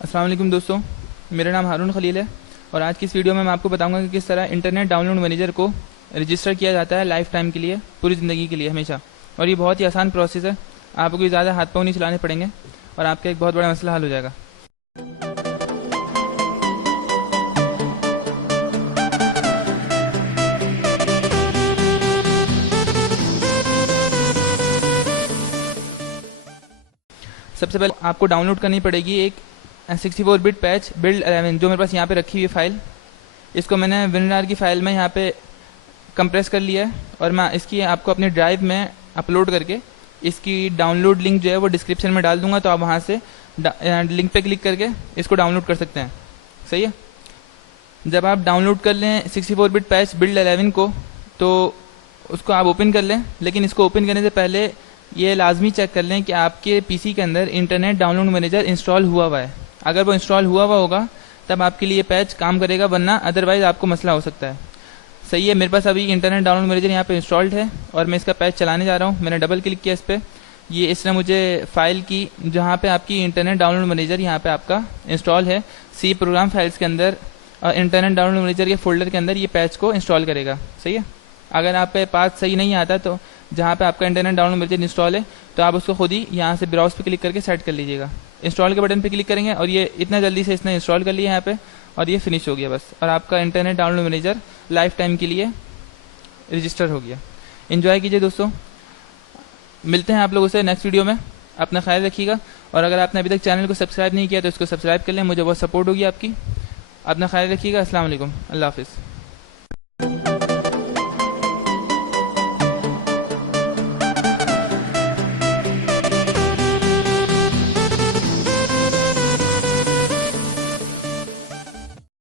अस्सलाम वालेकुम दोस्तों, मेरा नाम हारून खलील है और आज की इस वीडियो में मैं आपको बताऊंगा कि किस तरह इंटरनेट डाउनलोड मैनेजर को रजिस्टर किया जाता है लाइफ टाइम के लिए, पूरी ज़िंदगी के लिए हमेशा। और ये बहुत ही आसान प्रोसेस है, आपको ज़्यादा हाथ पाँव नहीं चलाने पड़ेंगे और आपका एक बहुत बड़ा मसला हल हो जाएगा। सबसे पहले आपको डाउनलोड करनी पड़ेगी एक 64 बिट पैच बिल्ड 11 जो मेरे पास यहाँ पे रखी हुई है फाइल। इसको मैंने विनरार की फाइल में यहाँ पे कंप्रेस कर लिया है और मैं इसकी आपको अपनी ड्राइव में अपलोड करके इसकी डाउनलोड लिंक जो है वो डिस्क्रिप्शन में डाल दूंगा, तो आप वहाँ से लिंक पे क्लिक करके इसको डाउनलोड कर सकते हैं। सही है। जब आप डाउनलोड कर लें 64 बिट पैच बिल्ड 11 को, तो उसको आप ओपन कर लें, लेकिन इसको ओपन करने से पहले ये लाजमी चेक कर लें कि आपके पीसी के अंदर इंटरनेट डाउनलोड मैनेजर इंस्टॉल हुआ है। अगर वो इंस्टॉल हुआ होगा तब आपके लिए पैच काम करेगा, वरना अदरवाइज आपको मसला हो सकता है। सही है। मेरे पास अभी इंटरनेट डाउनलोड मैनेजर यहाँ पे इंस्टॉल्ड है और मैं इसका पैच चलाने जा रहा हूँ। मैंने डबल क्लिक किया इस पर, ये इसने मुझे फाइल की जहाँ पे आपकी इंटरनेट डाउनलोड मैनेजर यहाँ पे आपका इंस्टॉल है, सी प्रोग्राम फाइल्स के अंदर इंटरनेट डाउनलोड मैनेजर के फोल्डर के अंदर ये पैच को इंस्टॉल करेगा। सही है। अगर आप पे पाथ सही नहीं आता तो जहाँ पे आपका इंटरनेट डाउनलोड मैनेजर इंस्टॉल है तो आप उसको खुद ही यहाँ से ब्राउज पे क्लिक करके सेट कर लीजिएगा। इंस्टॉल के बटन पे क्लिक करेंगे और ये इतना जल्दी से इसने इंस्टॉल कर लिया यहाँ पे और ये फिनिश हो गया बस, और आपका internet download manager life time के लिए रजिस्टर हो गया। एंजॉय कीजिए दोस्तों, मिलते हैं आप लोगों से नेक्स्ट वीडियो में। अपना ख्याल रखिएगा और अगर आपने अभी तक चैनल को सब्सक्राइब नहीं किया तो इसको सब्सक्राइब कर लें, मुझे बहुत सपोर्ट होगी आपकी। अपना ख्याल रखिएगा। अस्सलाम वालेकुम, अल्लाह हाफिज़।